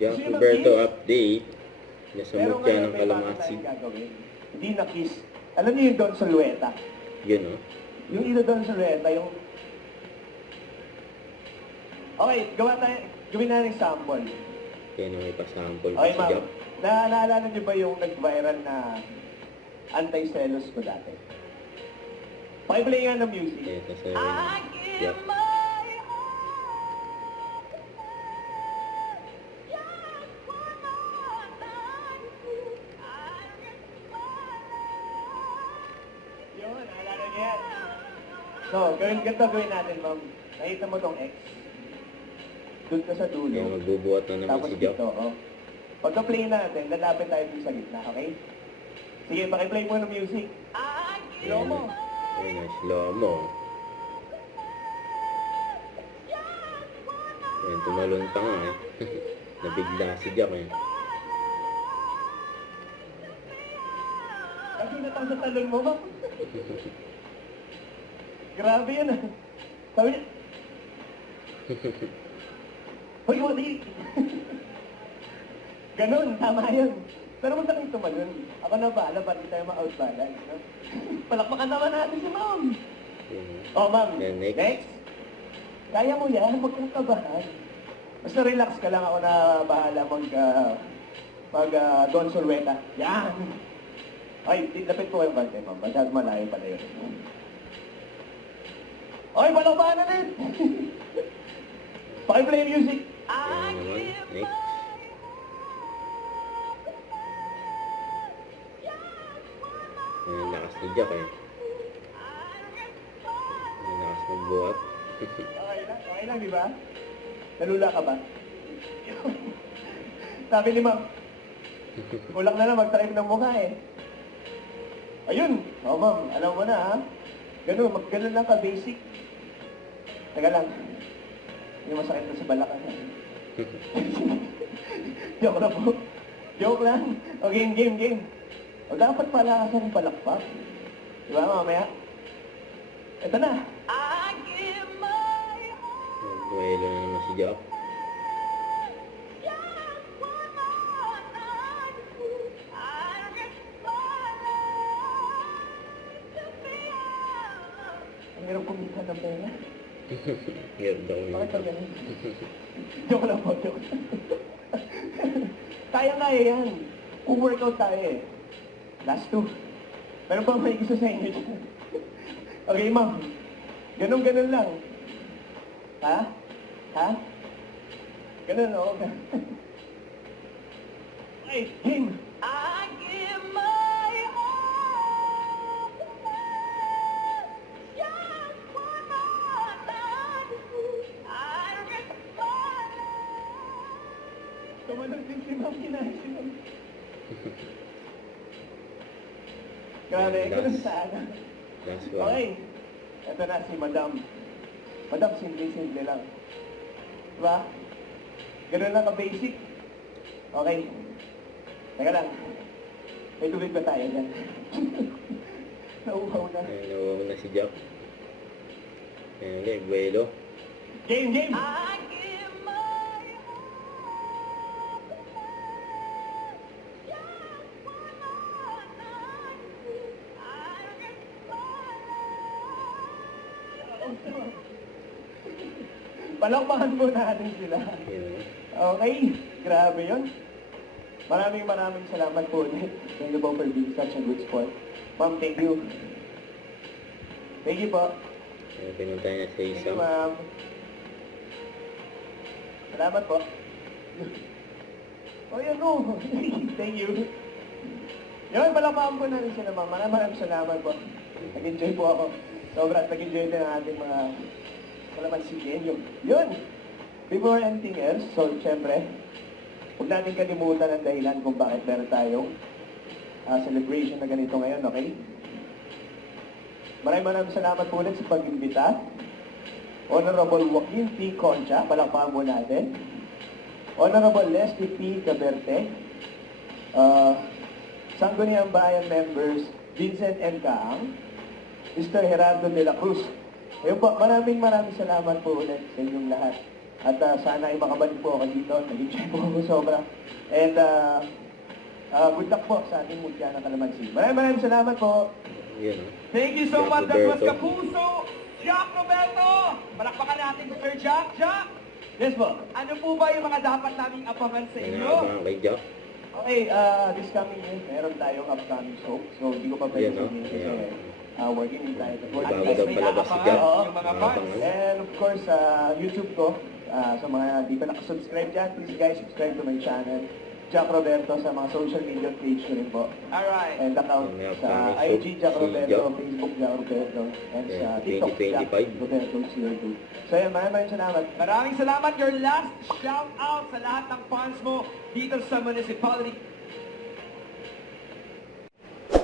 Jack Sino Roberto mag-kiss? update. Pero Nasamot siya ngayon, ng may bago kalamansi. tayong gagawin. Hindi na kiss. Alam niyo yung Don Solueta? Yun, oh. Yung ito Don Solueta, yung... Okay, gawin na ng sample. Kaya na may pasample Okay, si ma'am. Jack. Naalala niyo ba yung nag-viral na anti-selos ko dati? Pakiplay nga ng music. Kaya ito sa Jack. Yun, naalala niyo yan. So, gawin natin, ma'am. Nakita mo tong X. Doon ka sa Kaya dulo. magbubuhat na naman Tapos si Jack. dito, oh. Pagka-play natin, lalapit tayo dun sa gitna, okay? Sige, pakiplay mo ng music. Slow mo. Ayun na, slow mo. Ayan, tumalon pa nga eh. Nabigla si Jack eh. Kasi natang sa talon mo, ma'am. Grabe yan, ah. Sabi niya, Hoy, wali! Ganun, tama yun. Pero huwag kang tumalon. Ako na bahala, pati tayo ma-outbalance. No? Palakpakan naman natin si ma'am. Ayun, Oh, ma'am. Then next. Next. Kaya mo yan, huwag kang kabahan. Basta relax ka lang, ako na bahala Don Solueta. Yan! Ay, lapit po kayong bante, ma'am. Masyado malayo pala yun. Ay, palakpakan na rin! Pakiplay music. Ayan naman. Next. Ayan, lakas ni Jack eh. Ayan, lakas magbuhat. Okay lang, di ba? Nalula ka ba? Sabi ni ma'am, kulang na lang mag-type ng mukha eh. Ayun! Oh, ma'am, alam mo na ha. Ganun lang ka-basic. Teka lang. Hindi masakit na sa balakan. Joke na po. Joke lang. O, game. O, dapat pala ka ng palakpak. Di ba, mamaya? Ito na. Duelo na naman si Jack. Ang hirap kumita ng pera. Hirap daw yun. Bakit ba ganun? Joke lang po, joke. Kaya yan. Kung workout tayo eh. Last two. Pero pa may isa sa inyo dyan. Okay, ma'am. Ganun lang. Ha? Ganun, oo. Okay, game. Tumalong din si ma'am, kinahin si ma'am. Grabe, ganun sana. Last one. Okay. Ito na si Madam. Madam, simple lang. Diba? Ganun lang ka-basic. Okay. Teka lang. May tubig ba tayo dyan? Nauhaw na. Ayan, nawawa na si Jack. Ayan ulit, duelo. Game! Palakpakan po natin sila. Ayan. Okay, grabe yun. Maraming salamat po ulit. Thank you po for being such a good sport. Ma'am, thank you. Thank you po. Ayan, pinunta niya sa Thank isang. you, ma'am. Salamat po. Oh, yan o. Thank you. Yun, palakpakan po natin sila, ma'am. Maraming salamat po. Nag-enjoy po ako. Sobra, nag-enjoy din ang ating mga kalamansikin. Yun! Before anything else, so, syempre, huwag natin kalimutan ang dahilan kung bakit meron tayong celebration na ganito ngayon, okay? Maraming salamat po ulit sa pag-imbita. Honorable Joaquin P. Concha, palakpakan po natin. Honorable Leslie P. Caberte. Sangguniang Bayan members, Vincent N. Caang. Mr. Gerardo de la Cruz. Ayun po, maraming salamat po ulit sa inyong lahat. At sana ay makabalik po ako dito. Nag-enjoy po ako sobra. And good luck po sa ating mutya ng kalamansi. Maraming salamat po. Yun, oh. Thank you so Jack much. That was Roberto. Kapuso, Jack Roberto. Palakpakan natin Sir Jack. Jack, Yes po. ano po ba yung mga dapat naming abangan sa May inyo? naabangan kay Jack. Okay, this coming year, meron tayong upcoming soap. So, hindi ko pa pwede Yan, no? sabihin kasi Yan. working in tayo. At Bago least daw may palabas si naabangan Jack. yung mga fans. Naabangan. And of course, YouTube ko. Sa mga di pa nakasubscribe dyan, please guys, subscribe to my channel. Jack Roberto sa mga social media page ko rin po. Alright. And account May sa upcoming IG soap, Jack si Roberto, Jack. Facebook Jack Roberto, and sa Yeah, TikTok Jack 2025. Roberto 02. So yun, maraming salamat. Maraming salamat. Your last shout out sa lahat ng fans mo dito sa municipality.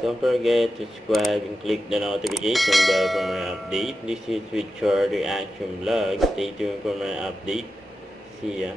Don't forget to subscribe and click the notification bell for my update. This is Richard Reaction Vlog. Stay tuned for my update. See ya.